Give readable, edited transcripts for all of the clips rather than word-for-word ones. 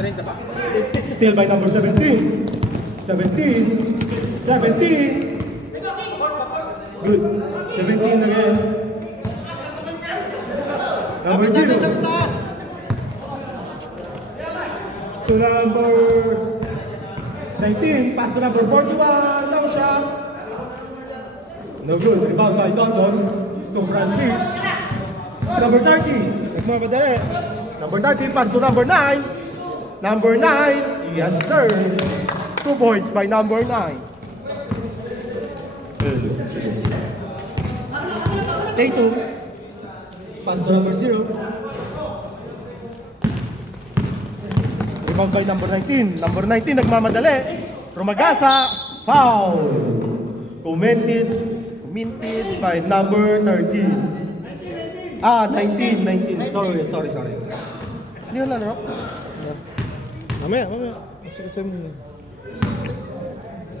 30 pa. Still by number 17. 17. 17. Good. 17 again. Number 0. To number 19. Pass to number 41. Long shot. No good. Rebound by Dondon to Francis. Number 30. Nagmamadali. Number 30. Pass to number 9. Number 9. Yes, sir. 2 points by number 9. Take 2. Pass to number 0. Rebound by number 19. Number 19 nagmamadali. Rumagasa. Foul. Commented by number 13. 19. Sorry. Hindi wala na, Mamaya.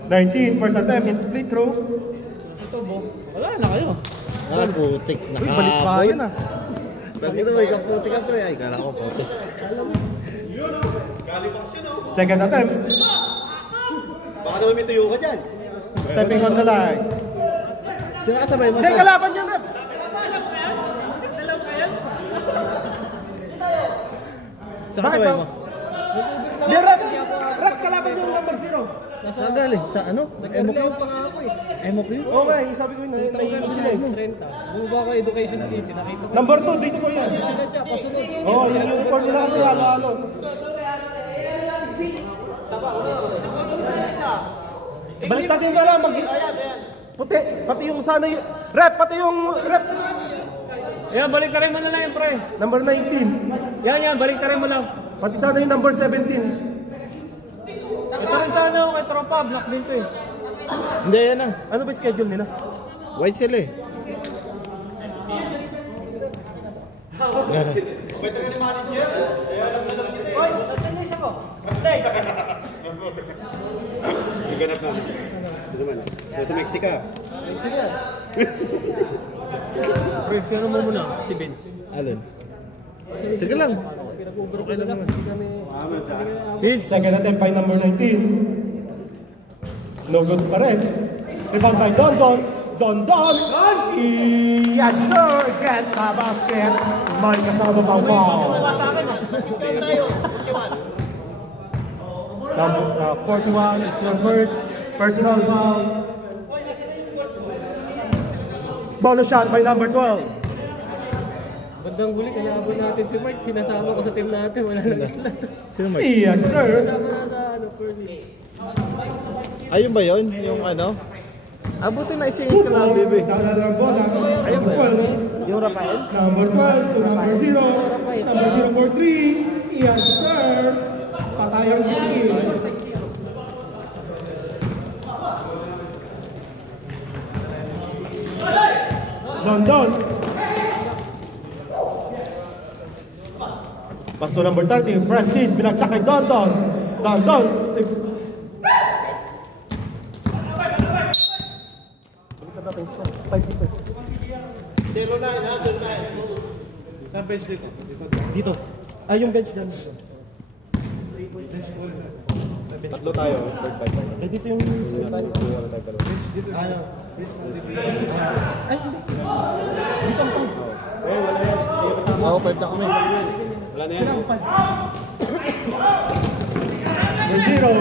19, first attempt in free throw. Wala na kayo. Putik na. Uy, balik pa yun Tangina mo, ikaw putik ka pre. Ay, kala ko putik. Second attempt. Baka naman may tuyo ka dyan. Stepping on the line. Sino kasabay mo? Hindi, kalaban yun, Rep. Saan Bakit kasabay daw? mo? Hindi, Rep, kalaban yung number 0. Saan galing? Sa ano? MOQ? pa nga ako eh. MOQ? Okay, sabi ko yun, naiinom sila eh. 30. Bumaba ako Education City. Nakita ko. Number 2, dito ko yan. Sinadya, pasunod. Oo, yung uniform nila kasi halo-halo. Baliktagin ka lang, puti, pati yung sana yung... Rep, pati yung... Rep! Ayan, balik ka rin mo na lang yun, pre. Number 19. Yan, balik ka rin mo lang. Pati sana yung number 17. Ito rin sana ako kay Tropa, black din to eh. Hindi, yan na. Ano ba yung schedule nila? White sila eh. Pwede ka ni manager? Kaya alam na lang kita eh. Hoy, nasan yung isa ko? Play! Ganap na. Ito naman. Sa Mexico. Pre, pero mo muna, si Ben. Alin? Sige lang. Okay lang naman. Second attempt by number 19. No good pa rin. Rebound by Dondon. Yes sir! Get the basket. May kasama pang foul. Number 41. It's your first personal foul. Bonus shot by number 12. Bandang huli, kalaban natin si Mark. Sinasama ko sa team natin, wala lang slot. Sino Mark? Yes sir! Kasama na sa Perlis. Ayun ba yun? Yung ano? Abutin na isingin ka lang, baby. Ayun ba yun? Yung Rafael? Number 12 to number 0. Number 0 for 3. Yes sir! Patayang 3. Dondon. Pass to number 30, Francis, binagsak kay Dondon. Dondon. Balikan natin score. 5-2. 0-9, ha? 0-9. Saan bench dito? Dito. Ah, yung bench dyan. Tatlo tayo. Eh, dito yung tayo. Ay, hindi. Dito ang pang. Wala yan. Oo, 5 na kami. Wala na yan. Number 0,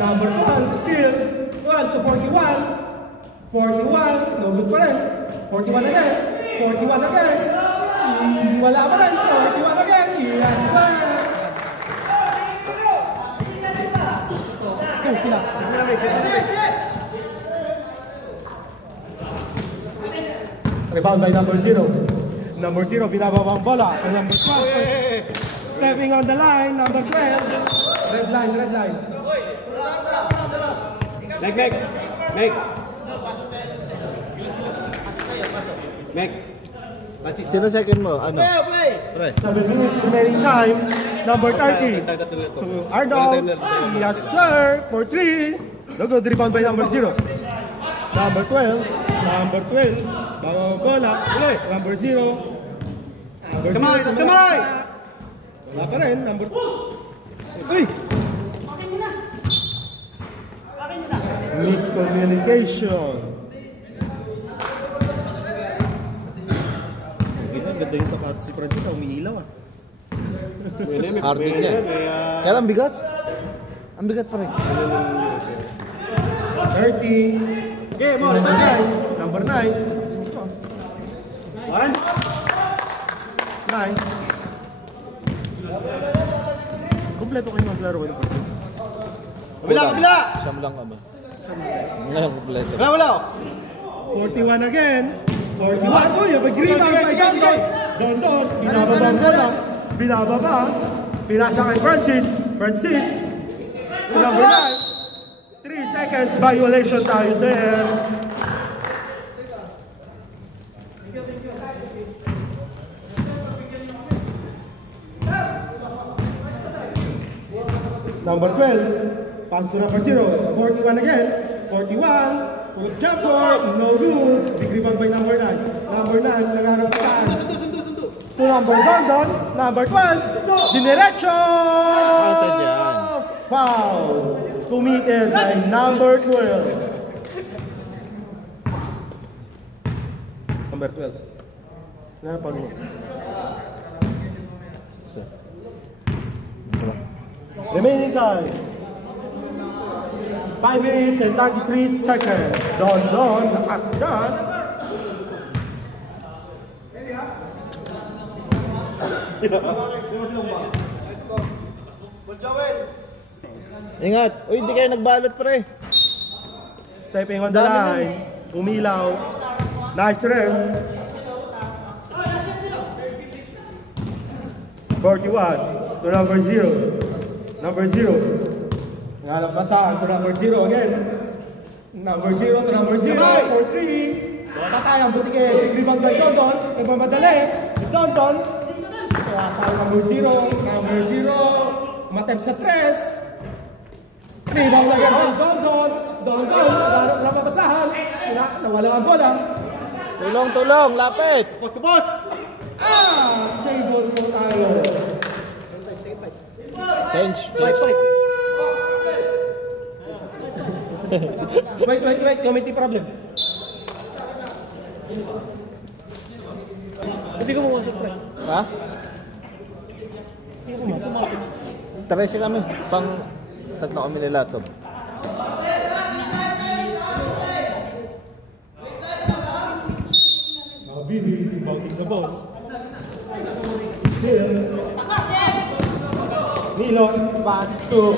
number 12, still 12 to 41. 41, no good pa rin. 41 again. 41 again. Wala pa rin. 41 again. Yes, sir. Okay, sila. Rebound by number 0. Number 0, binabawang bola. And number 12, stepping on the line, number 12. Red line. Meg. Sino second mo? Ano? Pre. 7 minutes remaining time. Number 30. Ardog. Yes, sir. For 3. No good. Rebound by number 0. Number 12. Bawang bola. Number 0. Number 0. Kamay! Wala pa rin. Number 2. Uy! Miscommunication. Ganyan, ganda yung sapatos si Francis. Umiilaw ah. Artin niya. Kaya lang bigat. Ang bigat pa rin. 30. Okay, mo. Number 9. 1. 9. Kompleto kayo maglaro kayo. Kabila! Siyam lang ka ba? Ngayon, kompleto. Wala! 41 again. 41. Uy, mag-green out by Don. Binababa mo lang. Binababa. Pinasa kay Francis. To number 9. 3 seconds violation tayo, sir. Number 12, pass to number 0. 41 again. 41. Good jumper. No good. Big rebound by number 9. Number 9, nagharap pa saan? To number 1, number 12. Diniretso! Foul. Committed by number 12. Number 12. Narapan mo. Remaining time. 5 minutes and 33 seconds. Don, as done. Ingat! Uy, hindi kayo nagbalot pre. Stepping on the line. Umilaw. Nice rim. 41 to number 0. Number 0. Nalampasan to number 0 again. Number 0 to number 0 for 3. Patay ang butike. Rebound by Don. Nagmamadali. Don. Kaya sa number 0. Number 0. Matep sa 3. Rebound again. Don. Napapasahan. Nawala ang bola. Tulong! Lapit! Boss! Save ball po tayo. Tench. Wait. Committee problem. Hindi ko pumasok, pre. Ha? Hindi ko pumasok, Martin. 13 kami. Pang 3 kami nila to. Bibi, bounting the balls. Nilo, pass to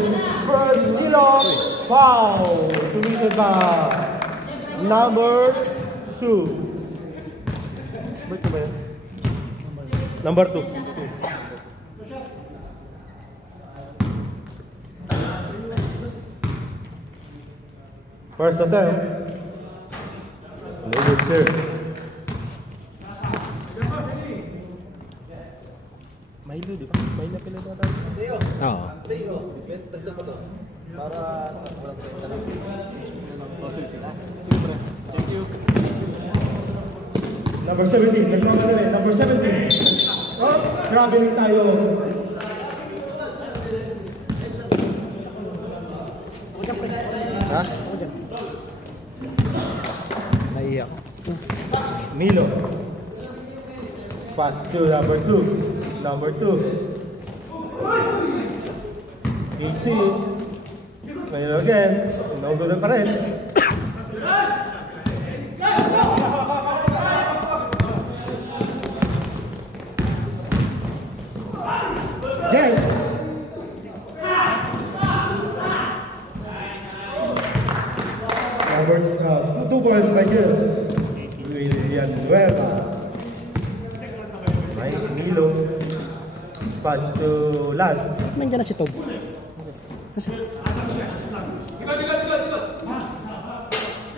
Nilo. Foul. Committed by number 2. Number 2. First attempt. No good, sir. Milo, di ba? Milo pala na tayo. Oo. Number 17. Nagkamadali. Number 17. Oh, grabe rin tayo. Ha? Naiyak. Milo. Pass to number 2. Number 2. HC. Milo again. No good pa rin. Yes. Number 2 points by girls. Villanueva. Milo. Pass to Lal. Nandiyan na si Tob.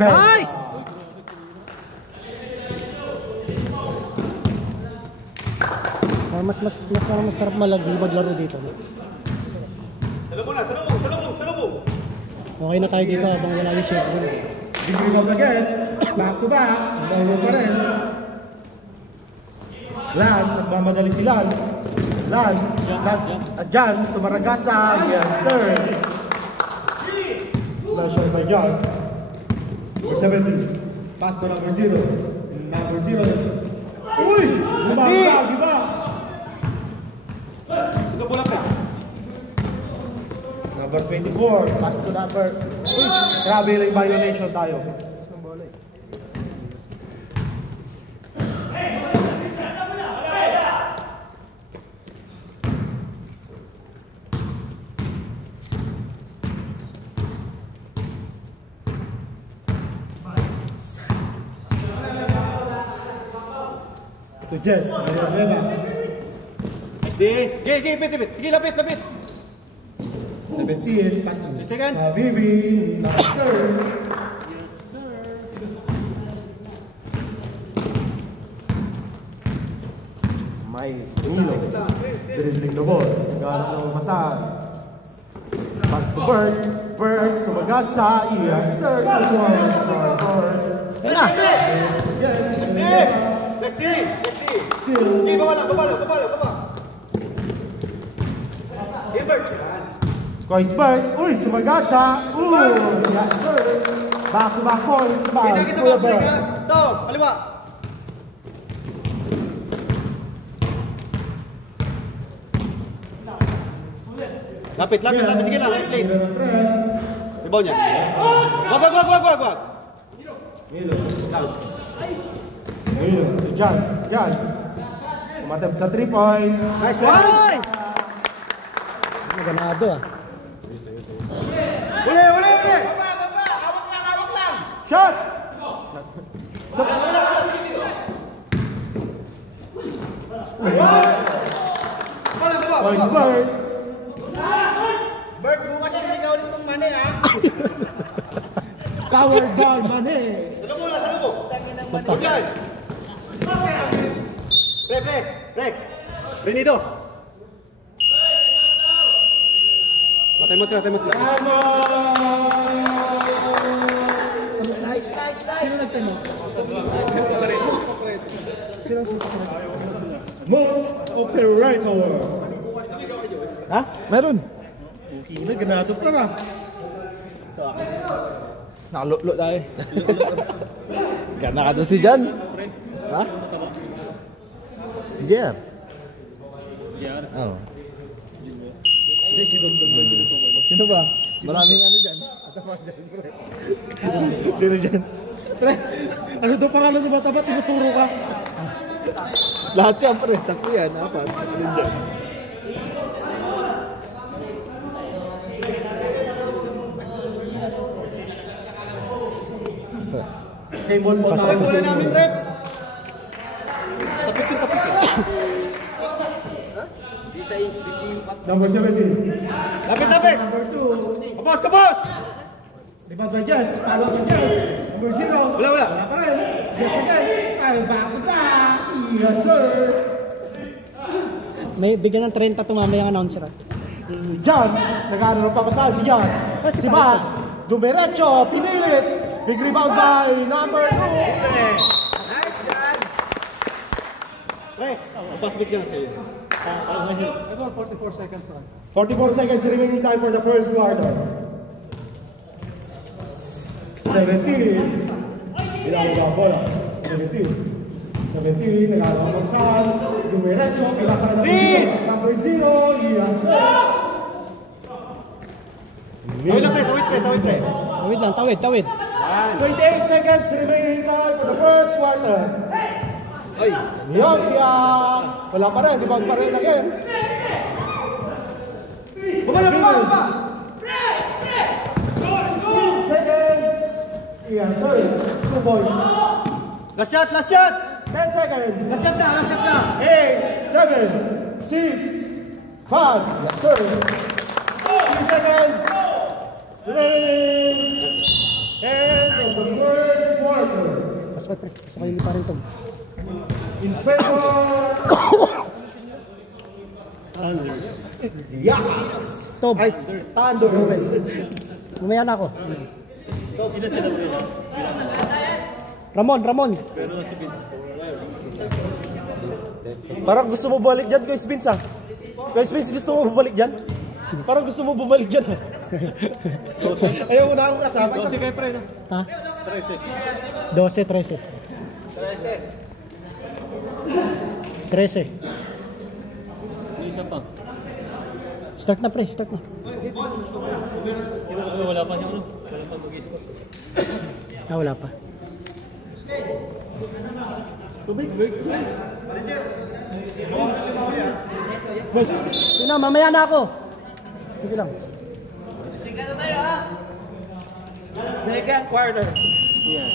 Nice! Mas masarap maglaro dito. Salubong! Okay na tayo dito habang wala yung share room. Big rebound again. Back to back. Ball pa rin. Lan, nagmamadali si Lan. Lan. Jan, Sumaragasa. Yes, sir. Last shot by Jan. Number 17. Pass to number 0. Number 0. Uy! Giba! Ito po lang ka. Number 24. Pass to number... Uy! Grabe lang violation tayo. To Jess, Villanueva. Sige, lapit. 17, pass to Second. Bibi, sir. May Nilo. Dribbling the ball. Gano'n ng masahan. Pass to Berg. Sumagasa. Yes, sir. Yan na. Yes. Lefty. Still. Baba. Koisberg. Uy, Sumagasa. Yes, sir. Back-to-back points. Kita boss, break ha. Ito, kaliwa. Lapit. Sige lang, late. Rebound niya. Wag. Jan. Umatap sa 3 points. Nice one! Ganado ah. Uli! Hawak lang! Shot! Koisberg. Bert, bukas yung ligaw ulit itong mani, ha? Powered by Mane. Salo mo. Hujan. Break. Renido. Time out sila. Nice. Move operator. Ha? Meron. Kina, ganado pa na. Nakaluklo tayo. Gana ka doon si Jan. Ha? Si Jer. Oo. Sino ba? Maraming ano dyan. Sino dyan? Ano daw pangalan ng bata ba? Tinuturo ka? Lahat yan pre. Tatlo yan. Apat. Ano dyan? Same ball po tayo. Bola namin rep. Number 17. Lapit. Number 2. Kapos! Rebound by Jess. Follow by Jess. Number 0. Wala. Wala pa rin. Jess again. Ay, back. Yes, sir. May bigyan ng 30 tumama yung announcer. Jan. Nag-ano ng papasahan si Jan. Si Matt. Dumiretso. Pinilit. Big rebound by number 2. Nice, Jan! Pre, pasbik dyan sa'yo. 44 seconds remaining time for the first quarter. 17. Ilang ang bola. 17. Nagagawa ng saan. Dumiretso. Pinasa ka ng number 0. Yes, sir. Tawid pre. Tawid. 28 seconds remaining time for the first quarter. Ay. Yopia! Wala pa rin, rebound pa rin again. Bumaba! 15 seconds! Yes, sir. 2 points. Last shot! 10 seconds. Last shot na! 8, 7, 6, 5. Yes, sir. 3 seconds. Remaining. And the first quarter. Sa kayo pa rin to. In favor. Yes. Tob. Ay, Thunder. Mamaya na ako. Ramon. Parang gusto mo balik dyan, Kuya Vince ah. Guys, Vince, gusto mo bumalik dyan? Parang gusto mo bumalik dyan. Ayaw mo na akong kasama. Kasi kay pre, no? Ha? 13. 12, 13. 13. Isa pa. Start na pre, start na. Wala pa niya, ano? Wala pa mag-isip. Ah, wala pa. Boss, yun na, mamaya na ako. Sige lang. Second quarter. Yeah.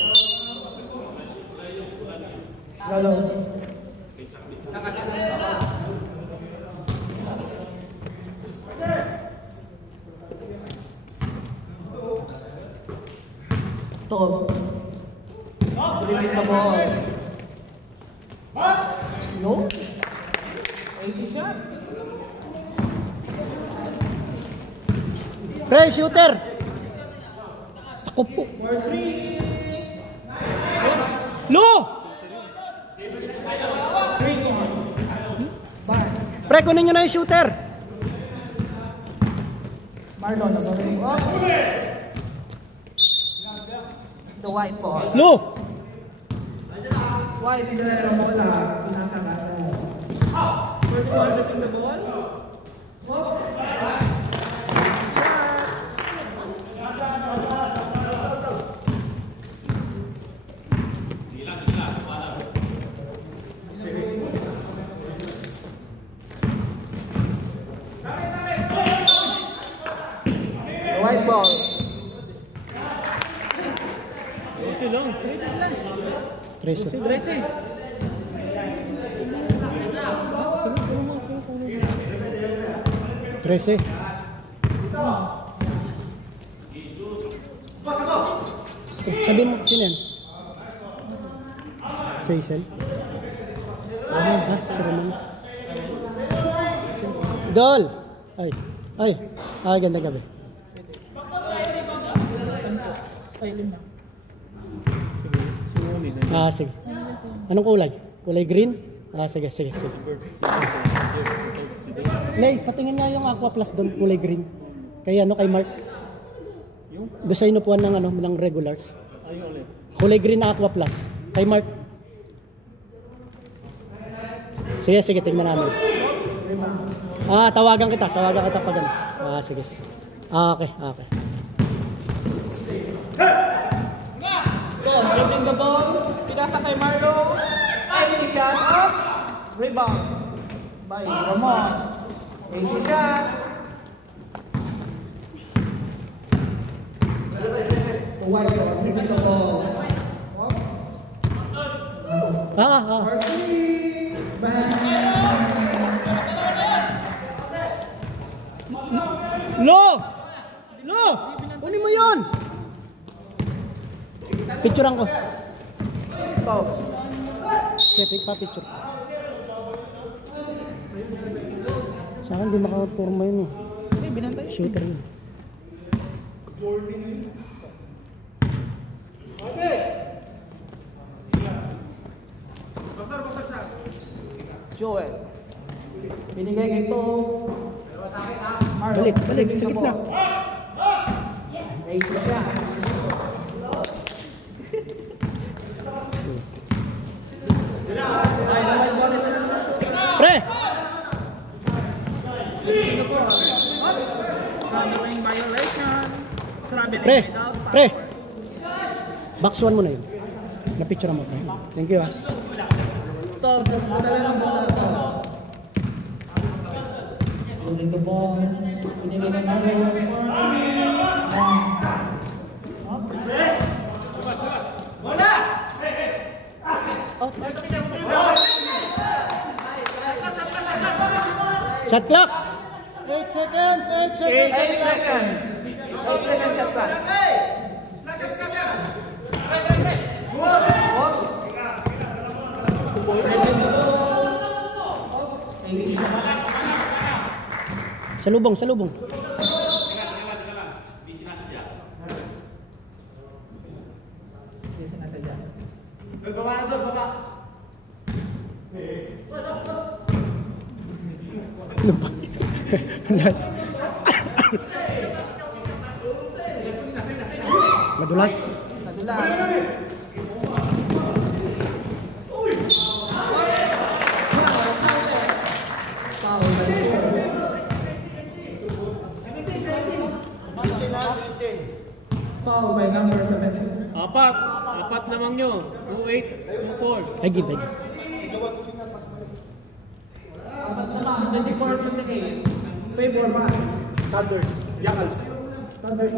Tol. Limit the ball. No? Easy shot. Pre, shooter! Ako po. Lo! Pre, kunin nyo na yung shooter. Marlon, nabalik up. The white ball. Lo! White is the bola. Pinasagat mo. First one shooting the ball. The white ball. 12 lang. 13. 13. Trece. Sabi mo, sino yan? Si Isel? Roman, ha? Si Roman. Dol! Ay, ay. Ay, ganda gabi. Ay, lima. Ah, sige. Anong kulay? Kulay green? Ah, sige, sige, sige. Lay, patingin nga yung Aqua Plus doon, kulay green. Kay ano, kay Mark. Doon sa inupuan ng, ano, ng regulars. Kulay green na Aqua Plus. Kay Mark. Sige, sige, tingnan namin. Ah, tawagan kita pag ano. Ah, sige, sige. Ah, okay, okay. Tol, dribbling the ball. Pinasa kay Marlo. Easy shot up. Rebound by Ramos. Easy shot. The white ball, dribbling the ball. Ah, ah. Lo! Lo! Kunin mo yun! Picturean ko. Sige, pa-picture. Sa akin, di makaturma yun eh. Shooter yun. Joel. Binigay kay Tom. Balik, balik, sa gitna. Easy shot. Pre! Traveling violation. Traveling Pre! without foul. Pre! Box 1 mo na yun. Na-picture mo. Thank you ah. Tol, nadala ng bola to. Holding the ball. Binigay kay Marlo. Shot clock! 8 seconds, 8 seconds. 8 seconds. 8 seconds shot clock. Salubong, salubong. Ano ba? Madulas. Foul by number 17. Apat lamang nyo. 2-8, 2-4. Ay, give, ay. 24 points again. Favor by Thunders. Yakals. Thunders.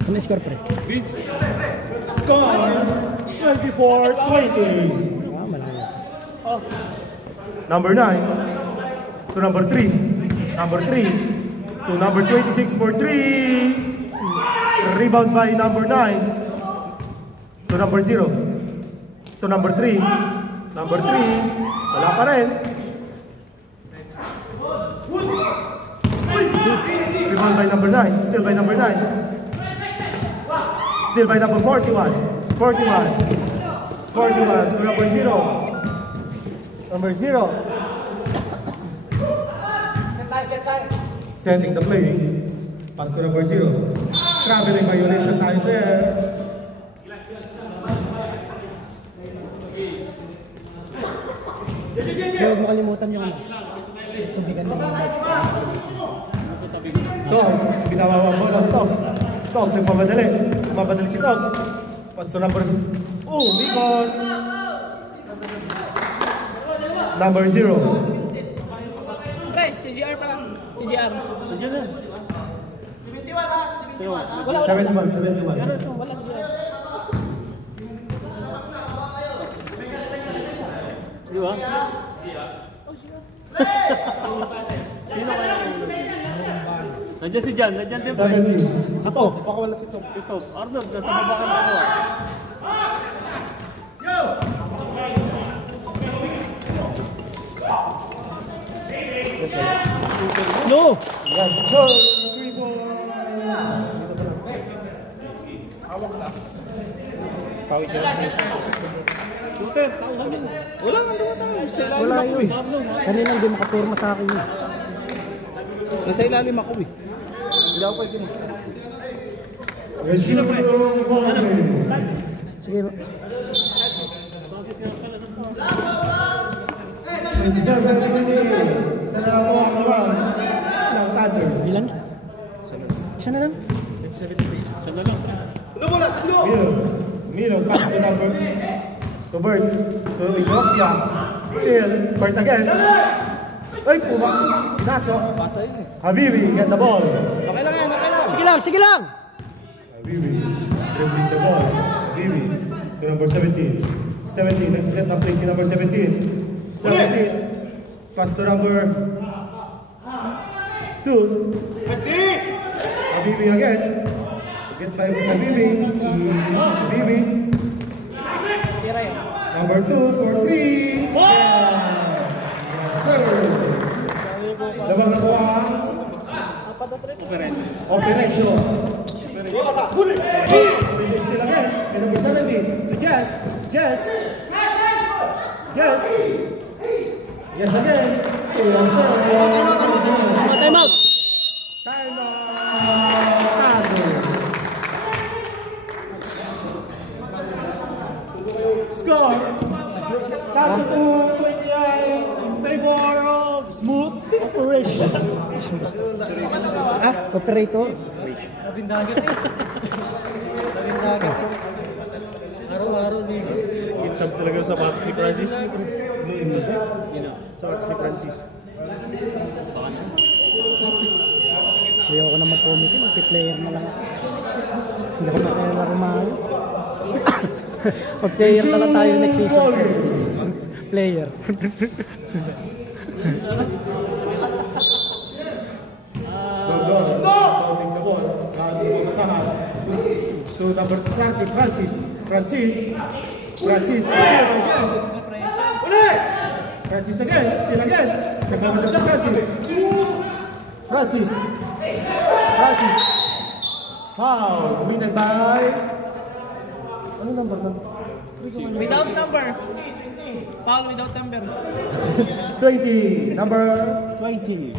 Ano yung score, pre? Score 24-20. Ah, malayo. Number 9 to number 3. Number 3 to number 26 for 3. Rebound by number 9 to number 0. To number 3. Number 3. Wala pa rin. Rebound by number 9. Still by number 9. Still by number 41. 41 to number 0. Number 0. Sending the play. Pass to number 0. Traveling violation tayo sir. Huwag mo kalimutan yung ano. Tubigan mo yung mic. Tog, binawawa mo lang Tog. Tog, nagmamadali. Nagmamadali si Tog. Pass to number... Bicon! Number 0. Pre, CGR pa lang. CGR. Nandiyan na. 71. Wala CGR. Di ba? Sino kaya? Nandiyan si Jan, nandiyan din pa. 70. Sa to, baka wala si Tom. Ito, Arnold, nasa baba ka na mo. No! Yes, sir! 3 points! Shooter, Wala nga dumatawag. Sa ilalim Wala ako yun. eh. Kanina hindi makapurma sa akin yun. Nasa ilalim ako eh. Hindi ako pwede. Regime Sige. 27 sa nakakuha ko lang ng Thunders. Ilan? Isa na lang. Milo, pass to number to Bert, to Ethiopia. Still, Bert again. Ay, Naso. Basa yun eh. Habibi, get the ball. Okay lang yan, okay lang. Sige lang, sige lang! Habibi, dribbling the ball. Habibi, to number 17. 17, nagsiset ng play si number 17. 17, pass to number 2. Habibi again. Get by with Habibi. Habibi. Number 2 for 3. Yes, sir. Labang nakuha. Operation. Still again. Number 17. Yes. Yes. Yes. Yes again. Yes, sir. Time out! Time out. Score. That's 2-29 in favor of smooth operation. Operator. Labindagat eh. Labindagat. Araw-araw ligo. Itab talaga sa sapatos si Francis. Sapatos ni Francis. Ayoko na mag-committee, mag-player na lang ako. Hindi ko na kaya laro maayos. Mag-player na lang tayo next season. Player. To number 30, Francis. Francis again. Still again. Nagmamadali si Francis. Foul. Committed by... Ano number na? Without number. Foul without number. 20, number 20.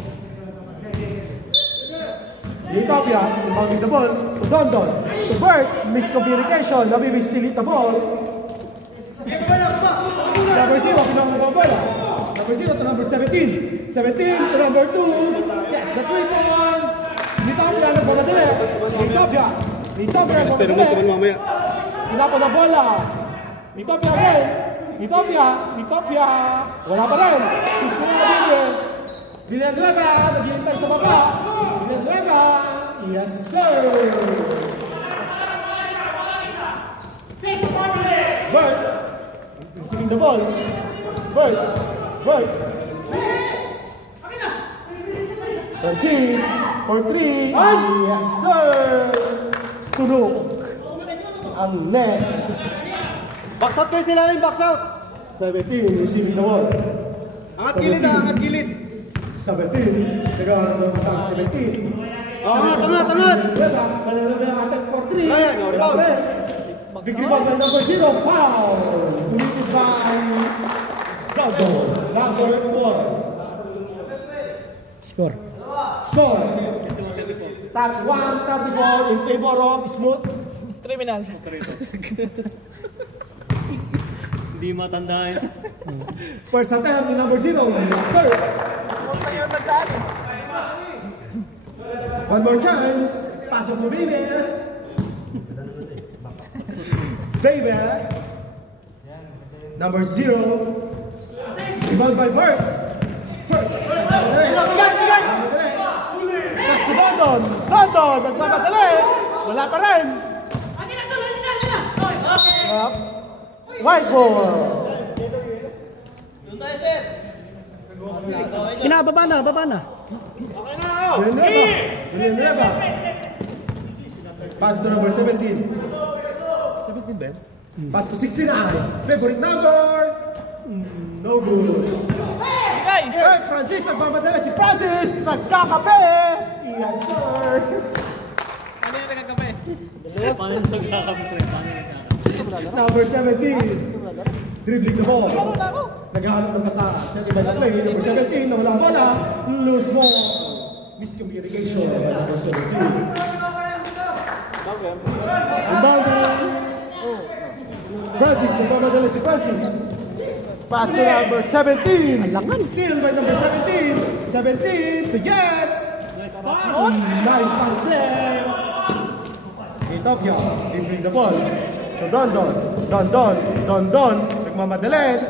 Utopia, inbounding the ball to Dondon. To Bert, miscommunication. Nabibi still hit the ball. Number 0, pinangang the bola. Number 0 to number 17. 17 to number 2. Yes, the 3 points. Utopia, nagpamadali. Utopia. Utopia, nagpamadali. Pinapa na bola. Utopia again. Utopia. Wala pa rin. Gusto na din. Villanueva, naghihintay sa baba. Villanueva. Yes, sir. Bert. Receiving the ball. Bert. Francis. For 3. Yes, sir. Sunok. Ang net. Box out kayo sila rin, box out. 17, receiving the ball. Angat gilid. 17, teka, 17. Angat. Manila attack for 3. Ayan, rebound. Big rebound by number 0, foul. Committed by Gago, number 1. Score. Tag 134 in favor of Smooth. Criminal. Hindi matandaan. First attempt ni number 0, yes sir. One more chance. Pass it to Baby. Number 0. Rebound by Bert. Pass to London. Nagmamadali. Wala pa rin. White ball. Sige na, baba na. Villanueva. Pass to number 17. 17 ba? Pass to 69. Favorite number. No good. Hey! Francis, nagmamadali si Francis. Nagkakape. Yes, sir. Ano yung nagkakape? Paano nagkakape? Number 17. Dribbling the ball. Naghahanap ng pasa. Second by the play. Number 17. Nawala ang bola. Loose ball. Miscommunication by number 17. Rebounding. Francis. Nagmamadali si Francis. Pass to number 17. Steal by number 17. 17 to Jess. Nice pass. Utopia. Dribbling the ball. So Dondon, nagmamadali.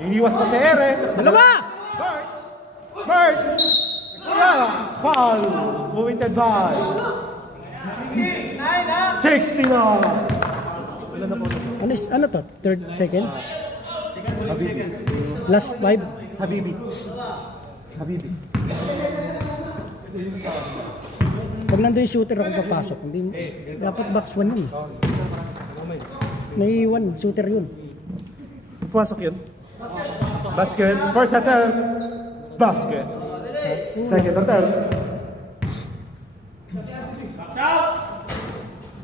Iniwas pa si Ere. Dalawa! Bert! Foul! Committed by 69! Ano to? Third, second? Habibi. Last 5? Habibi. Pag nandun yung shooter ako papasok, hindi, dapat box 1 yun. Naiiwan, shooter yun. Pumasok yun. Basket. First attempt. Basket. Second attempt.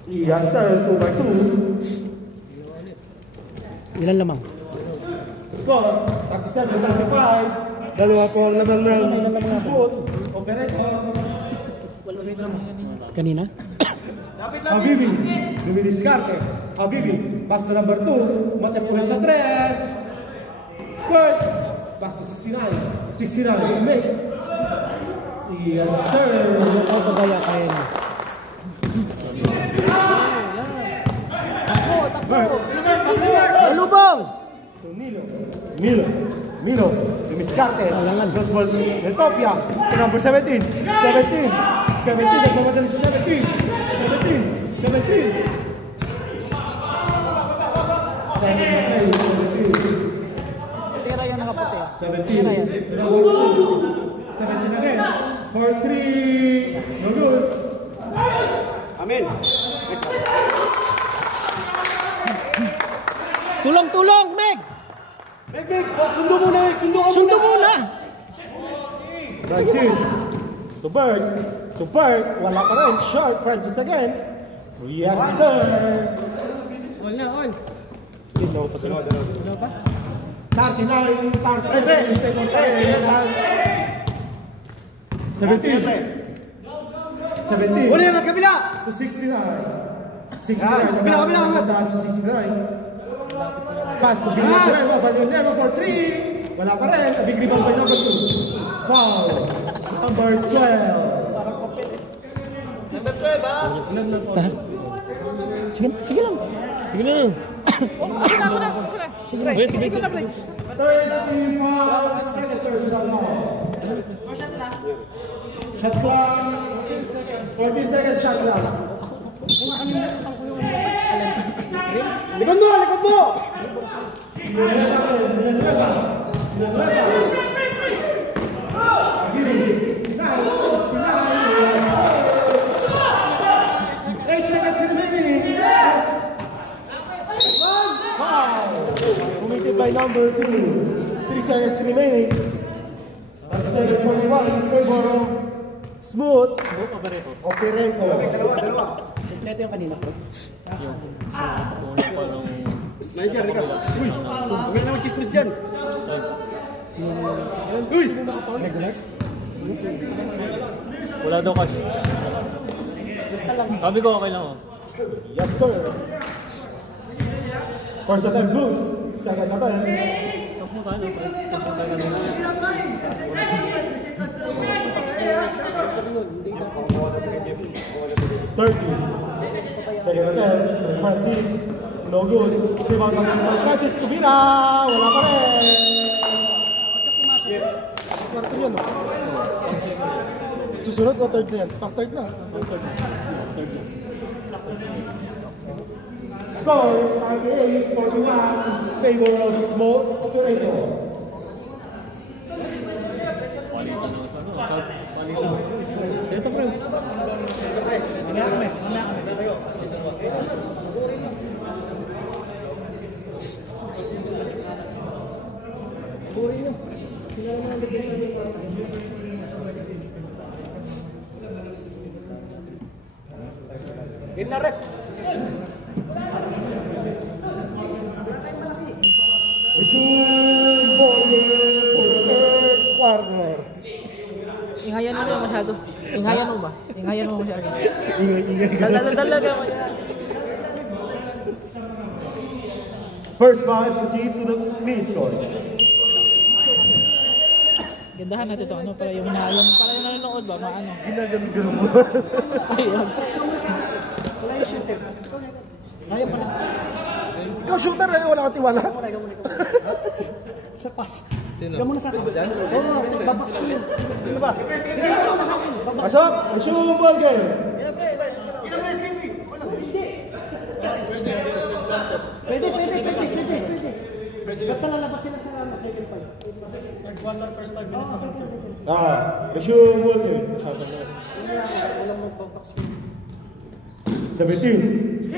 Yes sir, 2 by 2. Ilan lamang? Score, 37-35. Dalawa po ang laban ng Smooth. Operator. Kanina? Habibi, lumidiskarte. Habibi, pass to number 2. Matepunan sa 3. Bert, pass to 69. 69, make. Yes sir. Ako sa gaya kaya na. Lubong! To Milo, lumiskarte. Cross ball, Utopia. To number 17. 17, nagmamadali si 17. 17. Tira yan nakaputi. 17 again. For 3. No good. Amen. Tulong, Meg! Meg, sundo muna. Francis. To Bert. Wala pa rin. Short. Francis again. Yes, sir. All na, all. Hindi ako pasalaw. Ano pa? 39, 17. Uli ang kabila! To 69. 69. Kabila. Saan sa 69. Pass to Villanueva. Villanueva for 3. Wala pa rin. A big rebound by number 2. Foul. Number 12. Sige lang. Sige na. Sige lang. Sige na, pre. 35 seconds on all. Shot clock. 14 seconds shot clock. Likod mo! Likod mo! Villanueva. Committed by number 2. 3 seconds remaining. 21 in favor of Smooth. Operator. Kompleto yung kanina ko. Manager, halika. Uy! Huwag na naman chismis dyan. Uy! Regulars? Wala daw kasi. Basta lang. Sabi ko okay lang, oh. Yes, sir. First attempt, blue. Second attempt. Stop mo tayo, pre. Stop mo tayo. 30. Second attempt, Francis. No good. Rebound by Francis Tubira. Wala pa rin. Kwarto yan. Susunod o third na yan? Third na. Score 38-41 favor of small operator. Ito, pre. Game na rep. Resume for the third quarter. Ingayan mo na masyado. Ingayan mo ba? Ingayan mo masyado. Ingay. Dala ka mo yan. First ball proceed to the mid-court. Gandahan natin ito. Ano para yung para yung nanonood ba? Maano? Ginaganon mo. Ayun. Wala yung shooter. Kaya pa rin. Ikaw shooter eh, wala kang tiwala. Sa pass. Sino? Ikaw muna sa akin. Oo, babaks ko yun. Sino ba? Sige, ikaw muna sa akin. Babaks. Pasok! Resume ball game. Pwede. Basta lalabas sila sa second five. Resume ball game. Walang magbabaks ko. 17.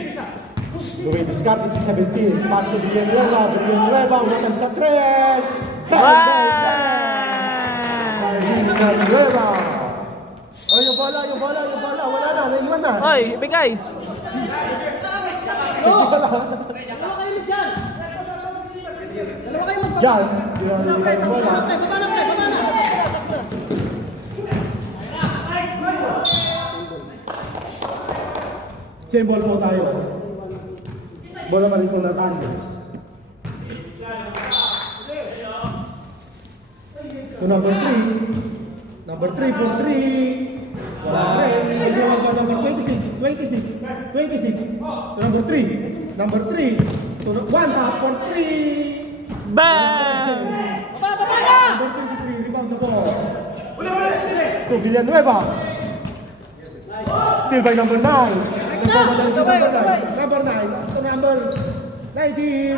Gawin discarte si 17. Pass to Villanueva. Villanueva. Umatang sa 3. Villanueva. Oh, yung bola. Wala na. Naiwan na. Oy, ibigay. Dalawa kayo dyan. Yan. Villanueva yung bola. Baba na. Same ball po tayo. Bola pa rin itong Natangos. To number 3. Number 3 for 3. Wala rin. Nagawa pa number 26. To number 3. Number 3. To 1 half for 3. Bam! Baba na! Number 23. Rebound the ball. To Villanueva. Still by number 9. Number 9. To number 19.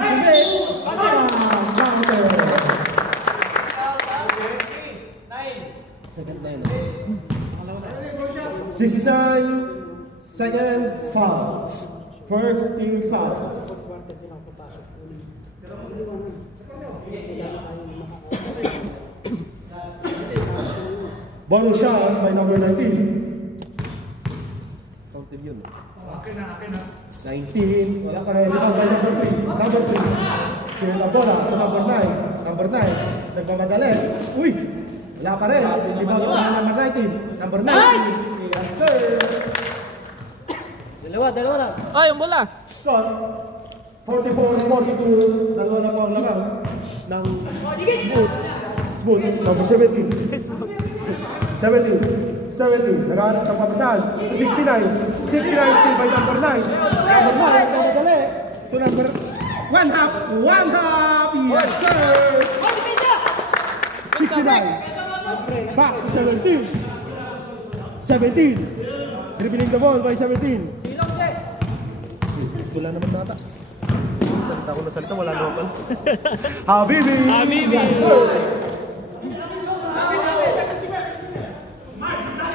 Second foul. First team foul. Bonus shot by number 19. Counted yun. 19. Wala pa rin. Rebound by number 3. Number 3. Sila na bola. Ito number 9. Number 9. Nagmamadali. Uy! Wala pa rin. Rebound by number 19. Number 19. Yes, sir. Dalawa na. Ay, yung bola. Score. 44-42. Dalawa na po ang lakaw ng Smooth. Number 17. 17. Nagahanap ng papasahan. 69. 69 still by number 9. Number 9. Namadali. Ito number 1 half. 1 half. Yes, sir. 69. Back to 17. 17. Dribbling the ball by 17. Wala naman nata. Salita ko na salita, wala local. Habibi. Yes, sir.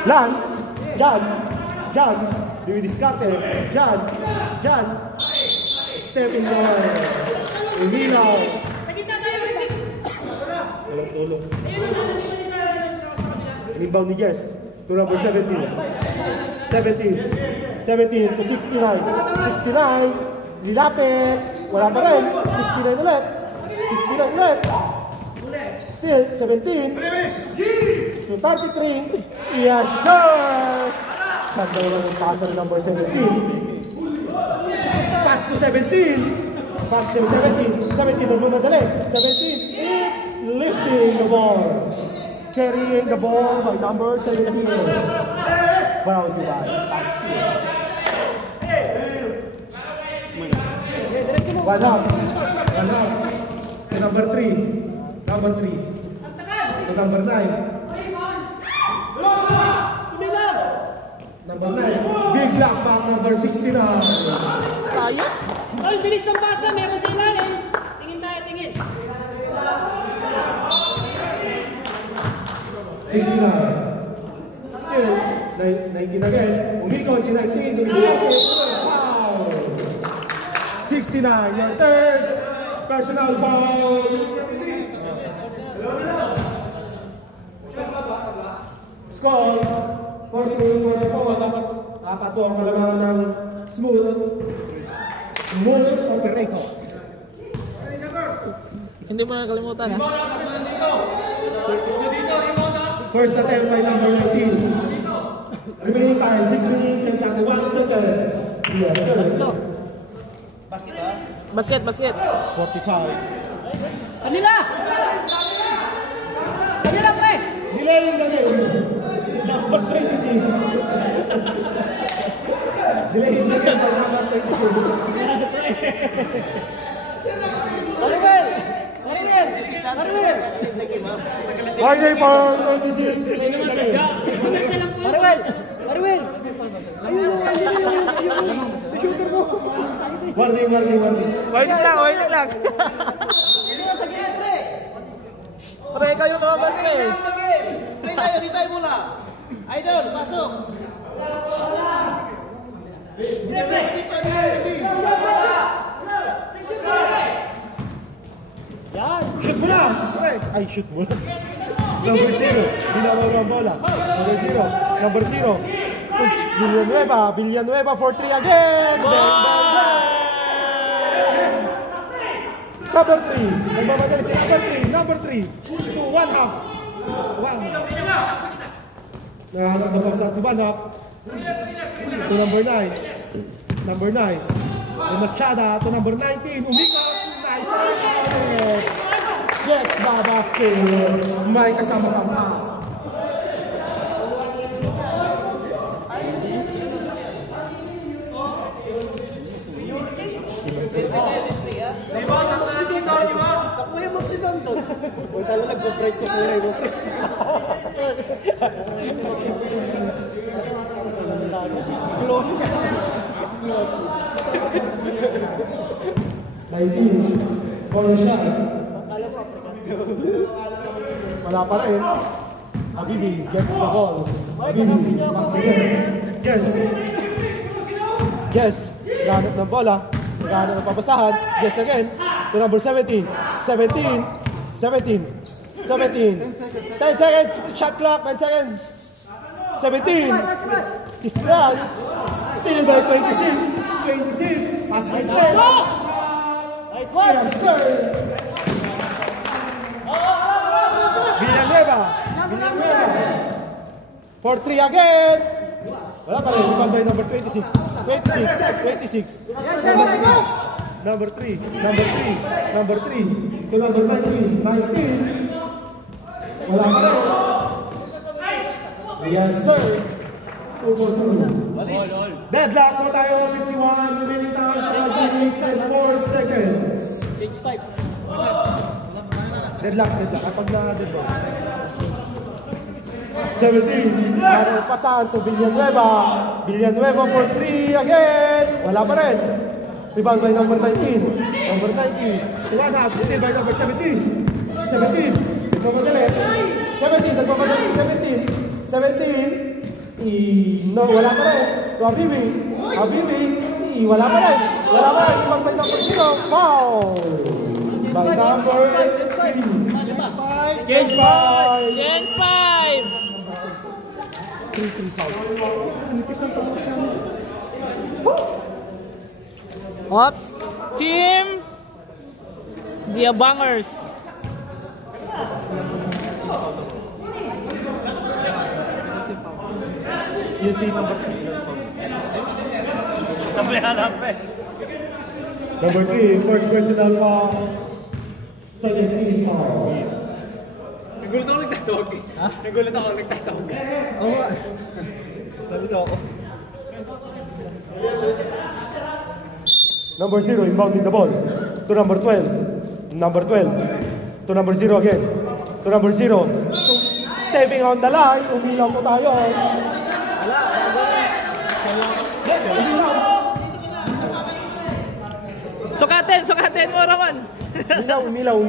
Lan. Jan. Dewey Discarte. Jan. Stepping ball. Umilaw. Walang tulong. Rebound ni Jess. To number 17. 17 to 69. 69. Nilapit. Wala pa rin. 69 ulit. 69 ulit. Still, 17. To 33. Yes, sir! Ganda lang yung passer number 17. Pass to 17. Pass to 17. 17 magmamadali. 17. Lifting the ball. Carrying the ball by number 17. Brown Dubai. One up. To number 3. Number 3. To number 9. Number 9. Big block back number 69. Sayang. Oy, bilis ng pasa. Meron sa ilalim. Tingin tayo, tingin. 69. Still, 19 again. Umikot si 19. Wow! 69. Your third personal foul. Score. 42-44. Apat po ang kalamangan ng Smooth operator. Hindi mo nakalimutan, ha? First attempt by number 19. Remaining time, 6 minutes and 31 seconds. Yes, sir. Basket. 45. Kanila, pre! Delaying the game. Number 26. Delaying the game by number 26. RJ for 26. Delaying the game. Marwin! Ayun yung shooter mo. Warning. Wait lang. Pre, kayo tumabas ka eh. Dito tayo muna. Idol, pasok. Shoot mo na! Ay, shoot mo na. Number 0. Binabaw ng bola. Number 0. Villanueva for 3 again! Number 3. Nagmamadali si number 3. To 1 half. Nahanap na pa sa one half. To number 9. Number 9. Machada to number 19. Umikot. Nice. Gets the basket. May kasama kang pa. Kuya mo si Tonton. Huwag talo nag-break ko kulay mo. Close ka. 19. Corner shot. Wala pa rin. Habibi gets the ball. Habibi. Yes. Ganap ng bola. Ganap ng papasahan. Yes again. To number 17. 17. 10 seconds. Shot clock. 10 seconds. 17. 6 run. Still by 26. 26. Pass right there. Nice one! Yes, sir. Villanueva. For 3 again. Wala pa rin. Rebound by number 26. 26. Number 3. To number 19. Wala pa rin. Yes, sir. 2 for 2. Deadlock po tayo. 51 minutes and 4 seconds. Stage 5. Deadlock. Kapag na deadlock. 17. Para pasan to Villanueva. Villanueva for 3 again. Wala pa rin. Rebound by number 19. One half. Still by number 17. Nagpapadali. 17. No, wala pa rin. To Habibi. Wala pa rin. Rebound by number 0. Foul. By number 3. Change 5. Chance 5! Ops! Team! The Abangers! Yun si number 3. Number 3, first personal foul. 17 foul. Nagulat ako nagtatawag. Ha? Nagulat ako nagtatawag. Oo nga. Nalito ako. Number 0, inbounding the ball. To number 12. To number 0 again. To number 0. Stepping on the line. Umilaw po tayo. Sukatin mo, Raman! Umilaw.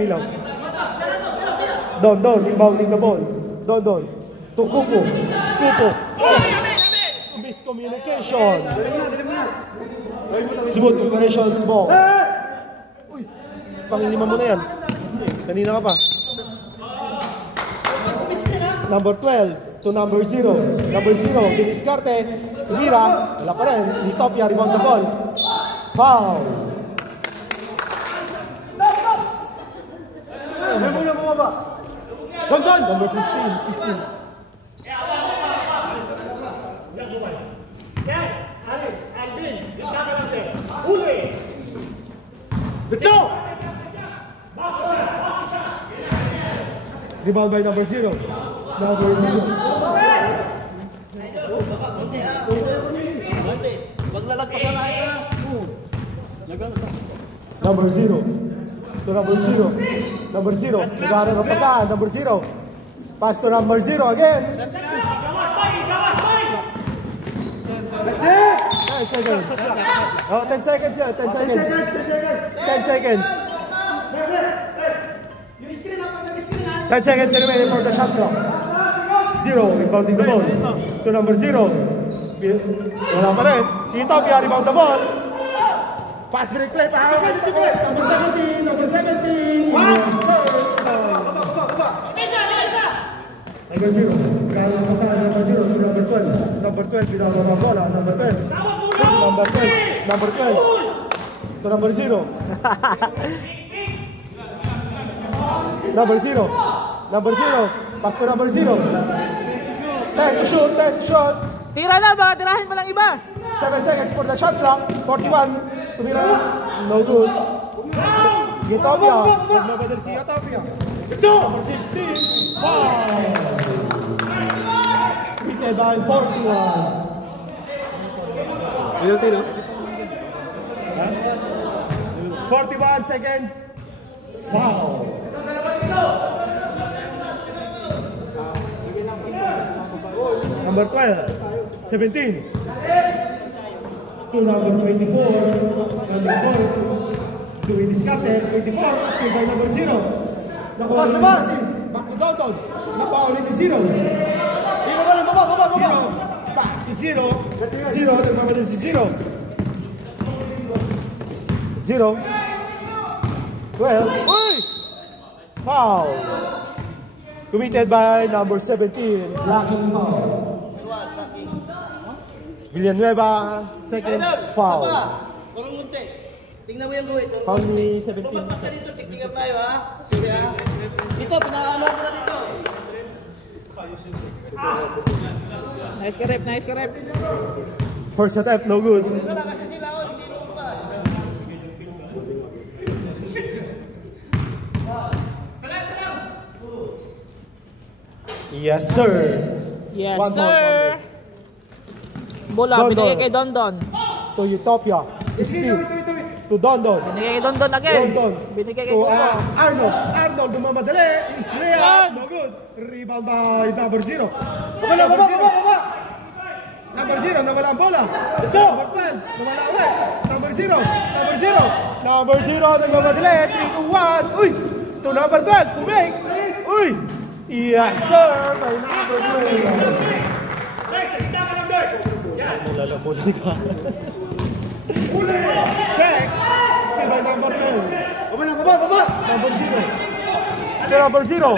Don, inbounding the ball. Don. To Kupo. Miscommunication. Smooth operations mo. Uy, panginiman mo na yan. Kanina ka pa. Number 12 to number 0. Number 0, diniskarte. Tumira, wala pa rin. Litopia, rebound the ball. Foul. Number 15. Let's go! Rebound by number 0. Number 0. To number 0. Nagkaroon ng pasahan. Number 0. Pass to number 0 again. 10 seconds. Oh, 10 seconds yan. 10 seconds. 10 seconds. 10 seconds remaining for the shot clock. 0, rebounding the ball. To number 0. Wala pa rin. Itopia, rebound the ball. Pass break play pa. Number 17. Number 0. Kaya pasahan number 0 to number 12. Number 12, pinagawa bola. Number 12. Number 12. To number 0. Number 0. Pass to number 0. 10 to shoot. Tira na, baka tirahin mo lang iba! 7 seconds for the shot clock. 41. Tumira na. No good. Gitopia. Nagmamadal si Gitopia. Number 16. Foul. Beaten by 41. Penalty, no? 41 seconds. Foul. Number 12. 17. To number 24. Number 4. To Iniscate. 24. Still by number 0. Nakuha na ba? Back to Downtown. Nakuha ulit ni 0. Baba. Back to 0. 0. Nagmamadali si 0. 0. 12. Uy! Foul. Committed by number 17. Blocking foul. Villanueva, second foul. Kurang munti. Tingnan mo yung guhit. Foul ni 17. Lumabas ka dito, technical tayo ha. Sige ha. Dito, pinaano ko na dito. Nice ka rep, nice ka rep. First attempt, no good. Wala kasi sila o, hindi mo ba? Yes, sir. Yes, One more, sir. Bola, Don binigay Don. kay Don Don. To Utopia, 16. To Dondon. Binigay kay Don Don again. Dondon. Binigay kay To Don Don. Arnold. Arnold, dumamadali. Is layup. No good. Rebound by number 0. Baba. Number 0, nawala ang bola. Ito, number 12, nawala ulit. Number 0. Number 0, nagmamadali. 3 to 1. Uy, to number 12, to make. Uy, yes sir, by number 12. Lalamunan ka. Check. Still by number 12. Baba. Number 0. Number 0.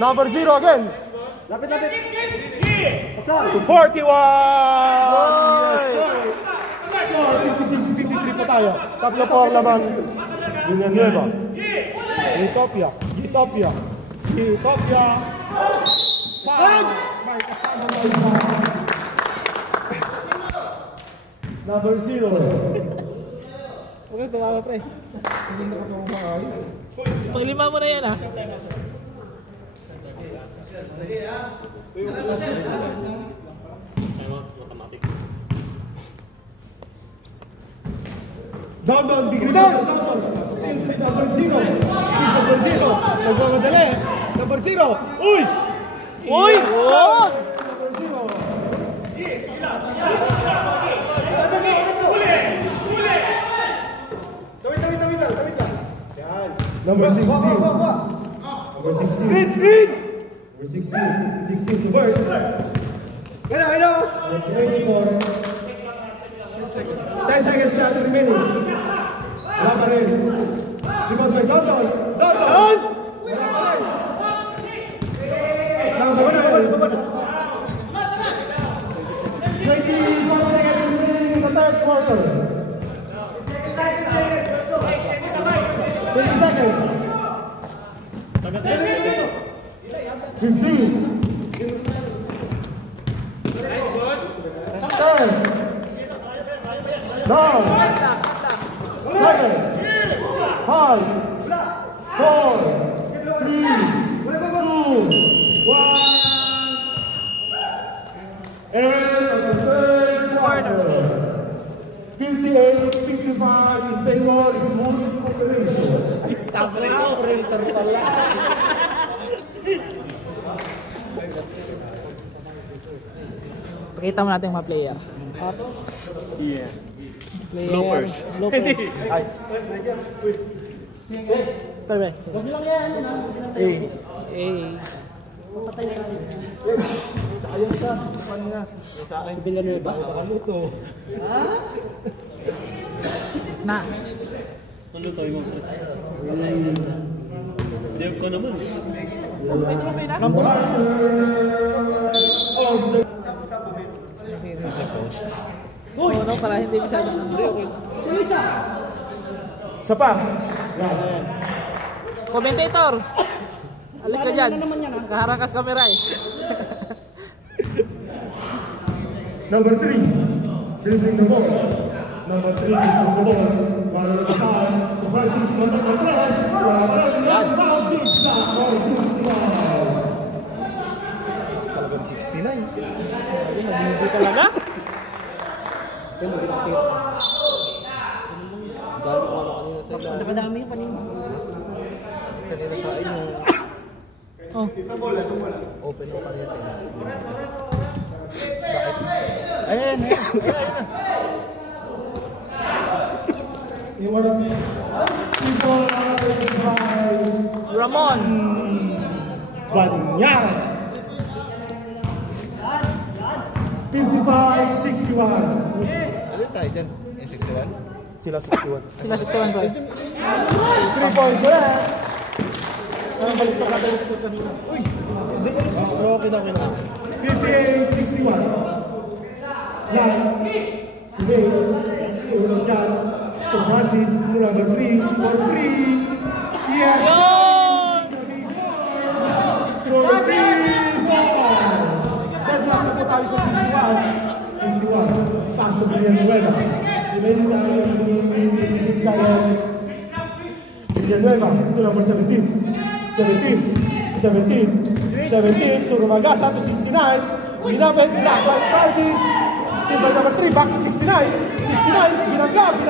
Number 0 again. Lapit. To 41! Yes, sir. 56-53 pa tayo. Tatlo po ang laman. Villanueva. Utopia. Foul! May kasama na isa. Number 0. Huwag kang tumawa, pre. Paglima mo na yan, ha? Down, big rebound. Still number 0. Nagmamadali. Number 0. Uy! Uy! Oh! Number 0. Tawid lang. Yan. Number 16. Number 16. Screen! Number 16 to Bird. Hello. 24. 10 seconds shot remaining. Wala pa rin. Rebound by Dondon. Wala pa rin. Nakakababa na. 24 seconds remaining in the third quarter. 20 seconds. 15. 10. 9, 7, 5, 4, 3, 2, 1. And the third quarter. 58-55 in favor is moving operation. Operator pala. Pakita mo natin mga player. Ops. Yeah. Player. Bloopers. Ay. Pre. Huwag lang yan. Eh. Ayun sa kanina. Sa akin. Villanueva. Nakaluto. Na. Ano tayo mo? Hindi ko naman. May trophy na? Oo, no, para hindi masyadong Isa pa. Commentator! Alis ka dyan. Kaharang sa camera eh. Number 3. Dribbling the ball. Number 3. Dribbling the ball. Para naman. Francis Montañez. Rebound. Big shot. Talagang 69. Hindi talaga? Nakadami yung kanina. Kanina sa inyo. Oh. Open mo kanina sa inyo. Ayan. Ramon! Banyara. 55-61. Alin tayo dyan? Yung 61? Sila 61. Sila 61 ba? 3 points ulit. Parang balik pa kata yung score kanina. Uy! Hindi ko. Okay na. 58-61. Jan. Today, Ulo Jan. To Francis. To number 3. For 3. Yes! Throw the 3. Deadlock na po tayo sa 61. Taas na Villanueva. Villanueva. Villanueva. To number 17. 17, so rumagasa to 69. Ginamit, black by Francis. Still by number 3, back to 69. 69, binangga. 3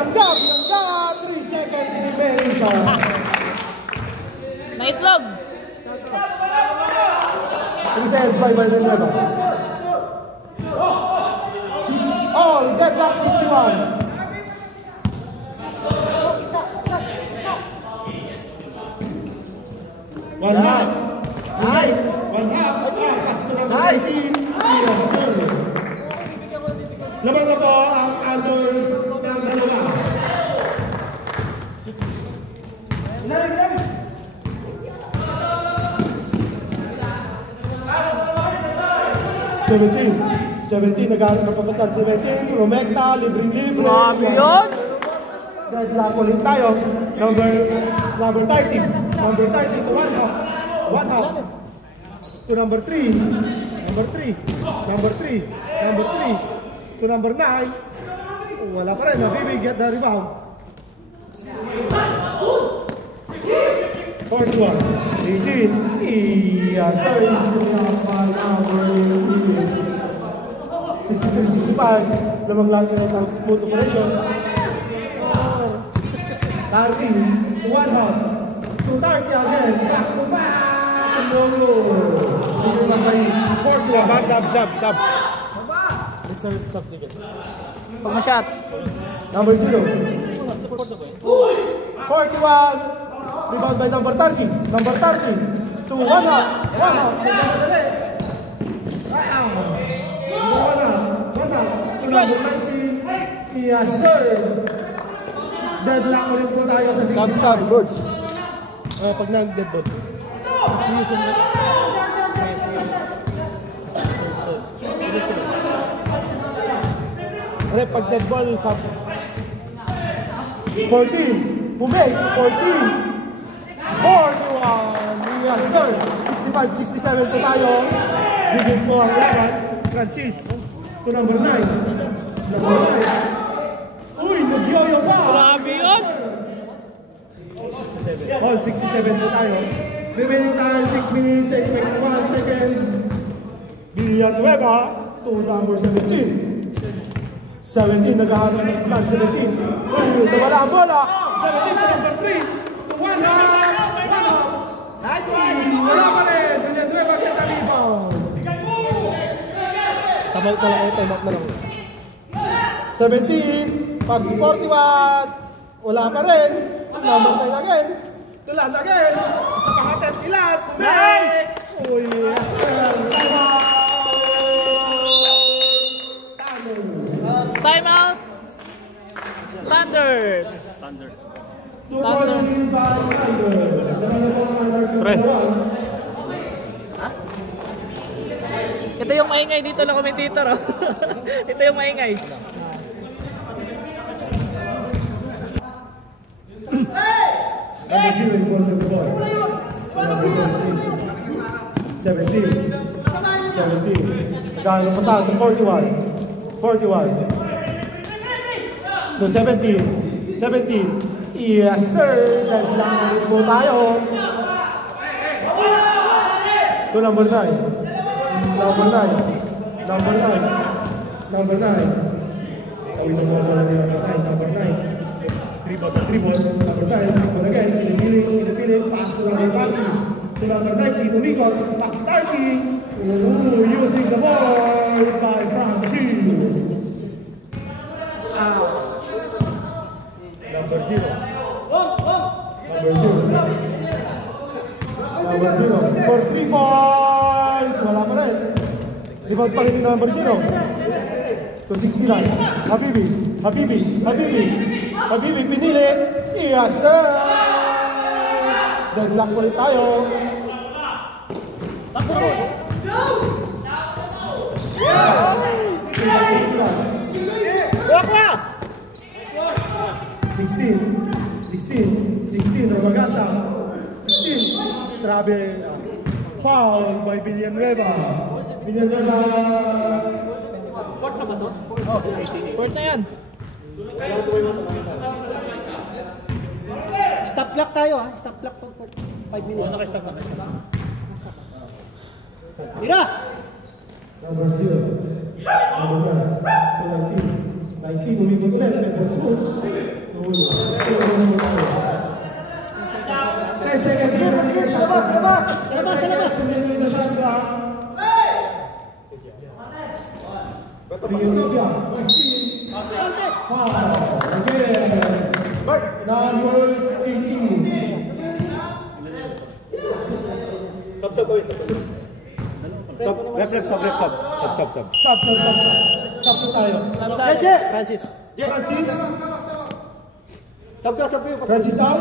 seconds remaining. Naitlog! 3 seconds by Villanueva. All, deadlock 61. One half. Nice. One half. Nice. Laban na po ang answers ng dalawa. 17, naghanap ng papasan. 17, Romecta, libre-libre. Grabe yun! Deadlock ulit tayo. Number 30. Number 30 to 1 half. 1 half. To number 3. Number 3. Number 3. Number 3. To number 9. Wala pa rin. Mabibi get the rebound. 41. 18. Yes, sir. 62-65. Lamang lang na itang smooth operation. 30. 1 half. To 30 again. Back to back. Sab. Sab ticket. Pag-shot. Number 0. 41. Rebound by number 30. Number 30. To 1 half. 1 half. To number 19. Yes, sir. Deadlock ulit po tayo sa 60. Sab, good. Pag nag-dead ball. Pag dead ball, sab. 14. Pumay. 14. 41. Yes, sir. 65, 67 po tayo. Bigyan po ang laban. Francis. To number 9. Number 9. Uy, nagyoyo pa. Grabe yun! All 67 po tayo. Remaining time 6 minutes and 21 seconds. Villanueva to number 17. 17 naghahanap ng plan 17. Nawala ang bola. 17 to number 3. 1 half. Nice one. Wala pa rin. Villanueva get the rebound. Time out na lang. 17. Pass to 41. Wala pa rin. Number 9 again. Tulan again. Sa pangatep ilan. Nice! Oh yes. Time out! Thunders! Pre. Ito yung maingay dito na commentator. Oh. Ito yung maingay. Number 0 in front of the ball. Number 17. 17. Gano'n pa sa atin? 41. 41. To 17. 17. Yes, sir. Dahil lang ulit po tayo. To number 9. Number 9. Number 9. Number 9. Tawin na mo na natin number 9. Dribble, number 9, dribble again, pinipilit, pass to number 30. To number 90, tumikot, pass starting. Using the ball by Francis. Number 0. Number 0. For 3 points. Wala pa rin. Rebound pa rin yung number 0. To 69. Habibi, pinili. Yes, sir. Deadlock ulit tayo. Sumagasa. 16. Trabe. Foul by Villanueva. Villanueva. Court na ba to? Court na yan. Stop clock tayo ha. Stop clock po. 5 minutes. Tira! Number 0. Number 1. 19. Umikot ulit. 10 seconds. Labas! Villanueva. 16. Konti! Number 18. Sub po tayo. Francis. Francis out.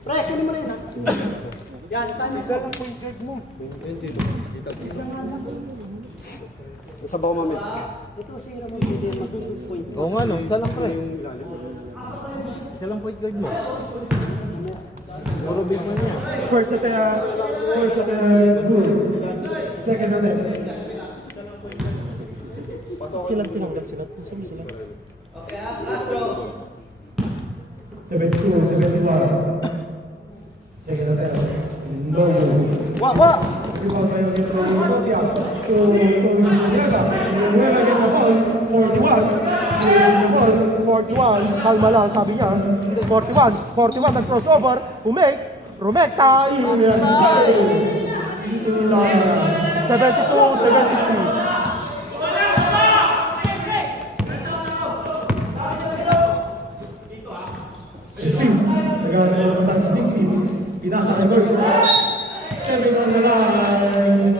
Pre, kunin mo na yun ha. Yan, saan mo? Lang point guard mo. Nasabaw mami. Ito si Ramon Bide, mag-good point. Oo nga no, isa lang pre. Isa lang point guard mo. Puro big man niya. First at second at Sila tinanggal sila. Sabi sila. 72, 71. Second at no. Wa! Kalma lang, sabi niya. 41 ang crossover. Rumekta. 72, 73. Nagagawa sa 60. Pinasa sa bird. 7 on the line.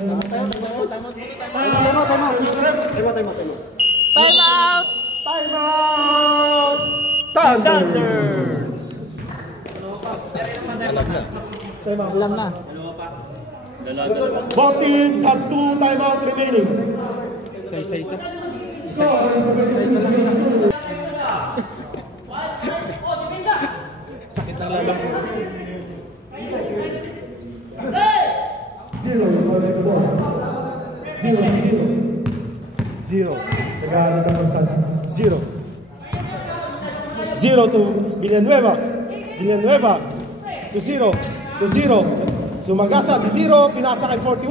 Time out! Time out! Thunder! Alam na. Both teams have 2 timeout remaining. Isa-isa. Score. Sakit ng lalo. 0. Nagagawa ng Constance. 0. 0 to Villanueva. To 0. Sumagasa si 0. Pinasa kay 41.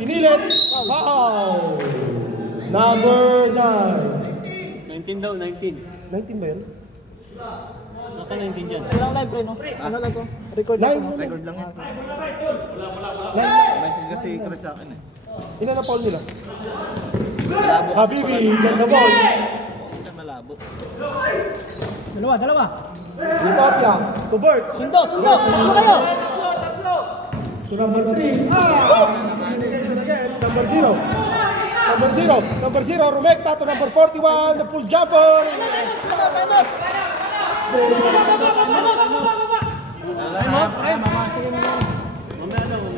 Pinilit. Wow! Number 9. 19 daw, 19. 19 ba yun? Nasa 19 dyan. Walang live, pre, no? Ano lang to? Record lang to. Record lang yan. Message kasi Chris sa akin eh. Ilan na foul nila? Habibi, ganda ball. Isa malabo. Dalawa. Utopia, to Bert. Sundo! Takbo kayo! To number 3. Communication again. Number 0. Rumekta to number 41. The full jumper.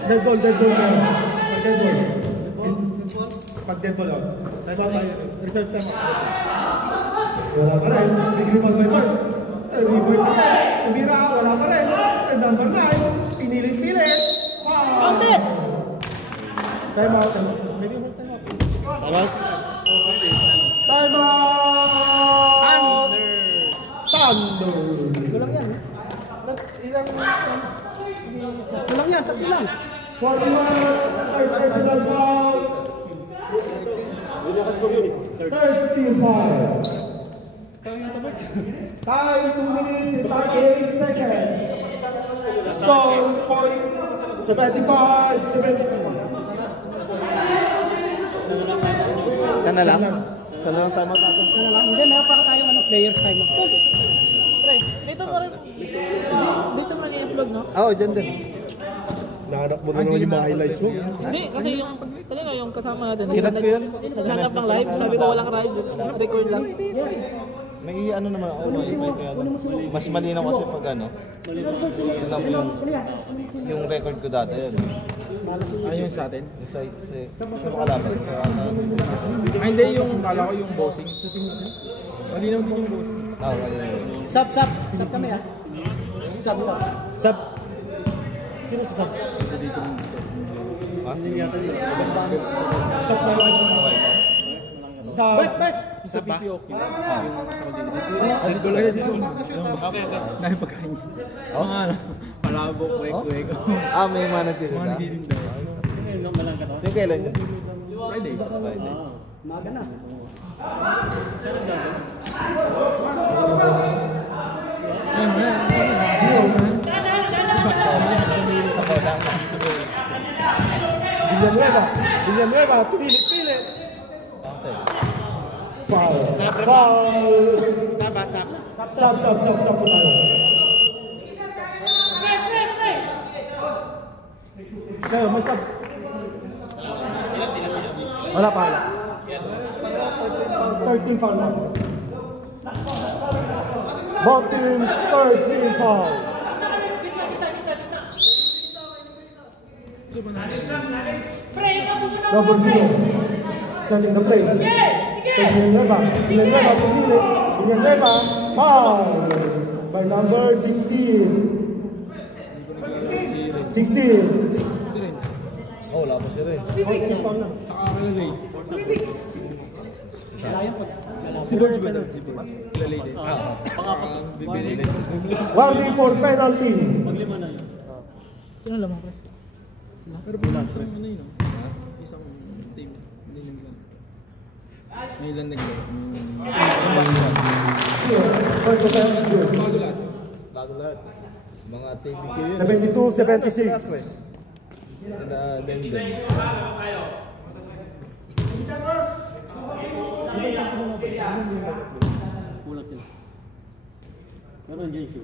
Dead ball. Pag dead ball out. Time out tayo. Reserve time out. Wala pa rin. Big rebound by Bert. Rebound pa rin. Tumira. Wala pa rin. Number 9. Pinilit. Wow. Time out. Maybe more time out. Time out. Thunder. Kulang yan. Kulang yan, sakto lang. 41. First personal foul. 35. Time 2 minutes and 38 seconds. Score 75-71. Sana lang tama tayo. Sana lang. Hindi, meron pa tayong players time. Pre, dito mo rin. Dito mo rin i-upload, no? Oo, dyan din. Nahanap mo na naman yung mga highlights mo. Hindi, kasi yung kasama natin. Kinat ko yun. Naghanap ng live. Sabi ko walang live. Record lang. May ano naman ako, kaya mas malinaw kasi pag ano. Tignan mo yung record ko dati yun. Ayun sa atin. Yung site sa makalaban. Hindi yung, kala ko yung bossing. Malinaw din yung bossing. Ayun. Sub kami ah. Sub. Sino sa sub? Sa Isa pa? Okay. Nakipagkain niya. Mga ano, palabok, kwek-kwek. May mga nagtitinda. Mga nagtitinda. Yung kailan yun? Friday. Maga na. Villanueva, pilit. Foul po tayo. Kayo, may sub. Wala pa. 13 foul na. Both teams, 13 foul. Number 0. Sending the play. Villanueva, Villanueva, foul by number 16. 16. Wala pa si Ren. Si George ba? Kilalay din. Warning for penalty. Sino lamang pre? Pero bulan sa ano yun? Isang team. Hindi nang gan. May ilan nag-gan. Bago lahat. Mga TVK yun. 72-76. Sila Denden. Kulang sila. Pero nandiyan siya.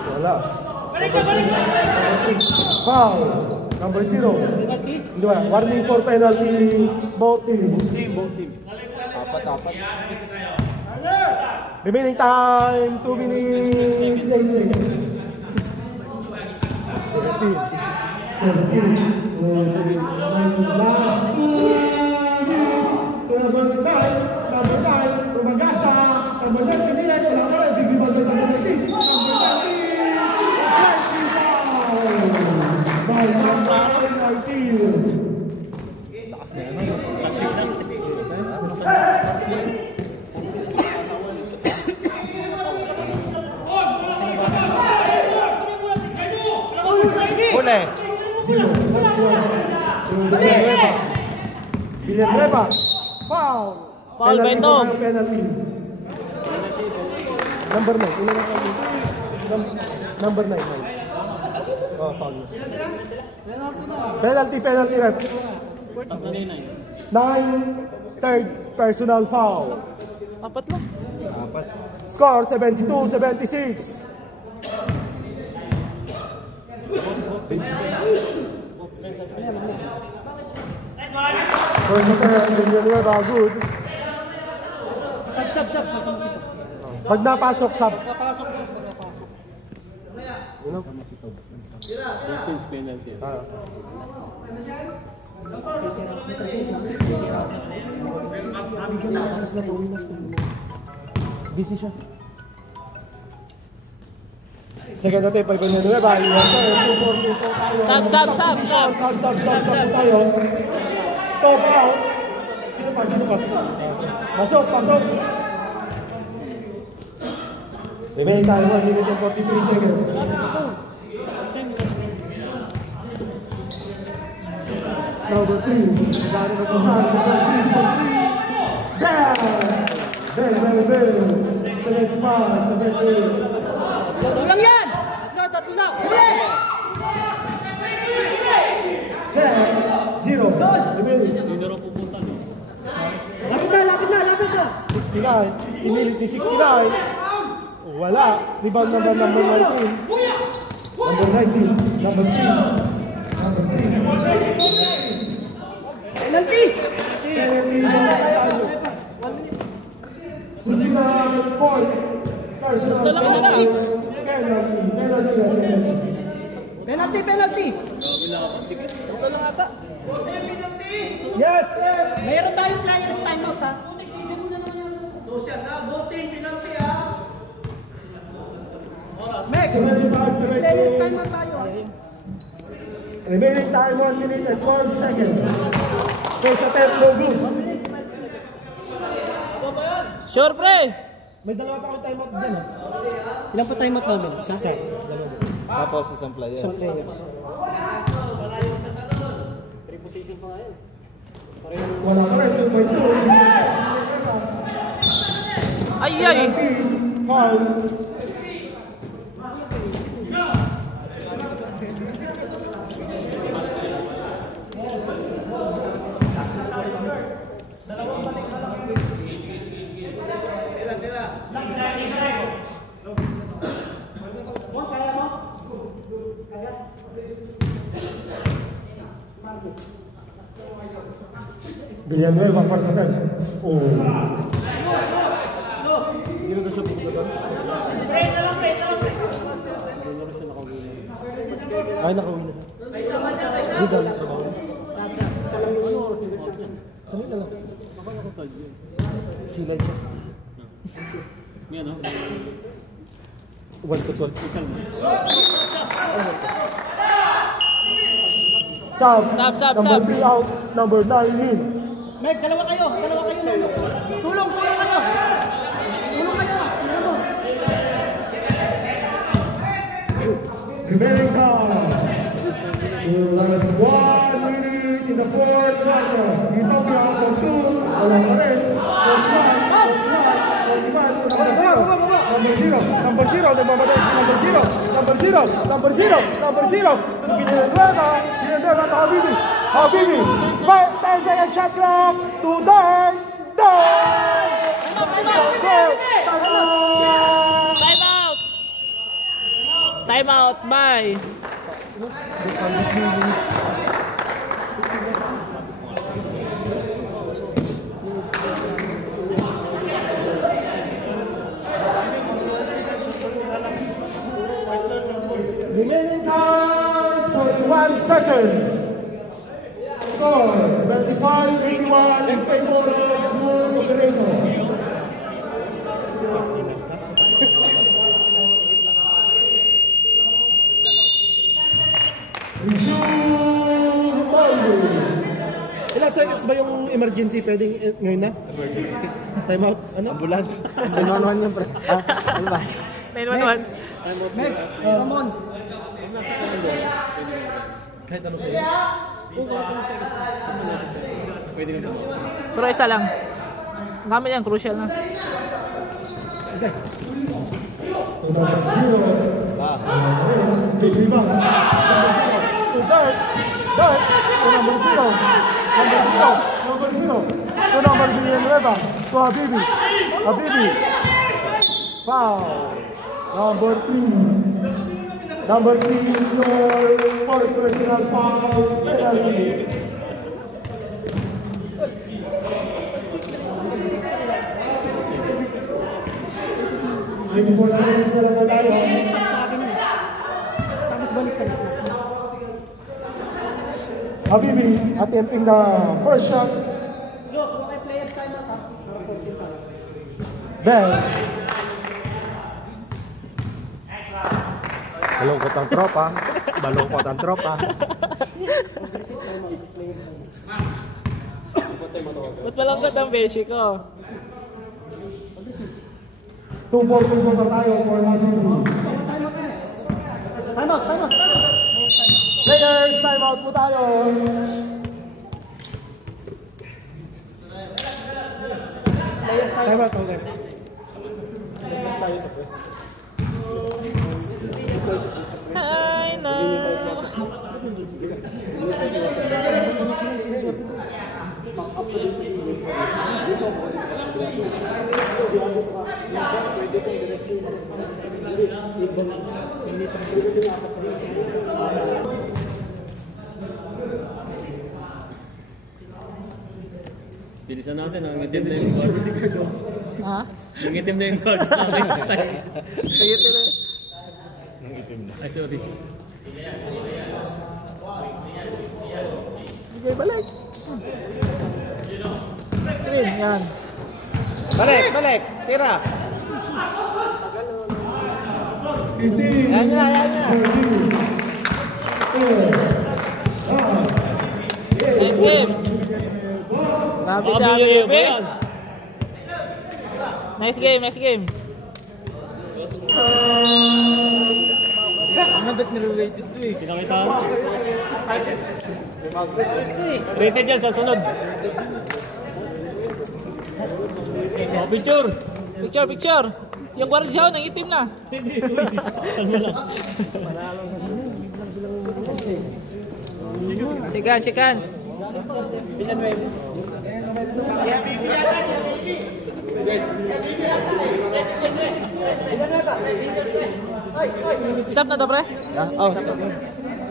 Wala. Foul. Number 0. Penalty? Hindi ba? Warning for penalty. Both teams. Apat. Remaining time, 2 minutes, 8 seconds. 17. Last 2 minutes. Number 9, Rumagasa. Number 9, Pinila. Wala ka lang, Bigli Baldo, number 19. Number 19, by number 19. Huli. Villanueva. Foul. Foul ba ito? Penalty. Number 9. Ilan ang foul dito? Number 9. Oh, foul. Penalty rep. 9, third personal foul. Apat lang. Score 72-76. First attempt, Villanueva, good. Sub. Pag napasok, sub. Busy siya. Second attempt by Villanueva. Sub. Sub tayo. Top out. Sino pa? Pasok. Remaining time 1 minute and 43 seconds. Number 3. Gano na pasan. Bell. 75, 78. Tatlo lang yan! Tatlo lang! Set. 0. Remaining. Lapit na! 69. Inilit ni 69. Wala. Rebound number 19. Number 19. Number 3. Penalty! Susunod point. Personal penalty. Penalty! Yes! Mayroon tayong players timeout ha. Crucial sa voting, penalty ha. Players time na tayo. Remaining time 1 minute and 1 second. First attempt, no good. Sure, pre! May dalawa pa akong timeout dyan. Ilan pa timeout namin? Isa. Dalawa din. Tapos isang player. Isang players. Wala ka rin, 2.2. Ay, ay! Foul. Villanueva, first attempt. Oh. Ay, nakawin na. Hindi daw na trabaho. Kami na lang. Sila siya. Yan o. 1 to 12. Sub. Sub. Number 3 out. Number 9 in. Meg, dalawa kayo. Tulong kayo. Remaining time. Last 1 minute in the fourth quarter. Ethiopia for 2. Wala pa rin. 41. Number 0. Nagmamatay si number 0. Villanueva to Habibi. Habibi. 10 second shot clock. To die. Time out, bye! Remaining time 41 seconds. Score 25-81 in favor of Small Montenegro. Ilang seconds ba yung emergency? Pwedeng ngayon na? Emergency. Time out? Ano? Ambulance. Ano yan, pre? Ano ba? 911. Meg, Ramon. Kahit ano sa'yo. Pwede ka naman. Pero isa lang. Gamit yan, crucial na. Number Villanueva to Habibi. Foul. Number 3. Number 3 is your fourth personal foul penalty. Hindi po sa sense na tayo. Habibi attempting the first shot. Bell. Balungkot ang tropa. Ba't malangkat ang beshi ko? 2-4 na tayo for Habibi. Time out. Players, time out po tayo. Time out. Press tayo sa press. Ay, na. Bilisan natin, nangitim na yung card. Ha? Nangitim na yung card. Nangitim na. Ay, sorry. Bigay balik. Green, yan. Balik. Tira. Yan na. Nice game. Grabe si Abi. Nice game. Ang ba't nirelated to eh? Pinakita ko. Rated yan sa sunod. Picture. Yung guardia ng itim na. Seconds. Stop na to, pre. Oh,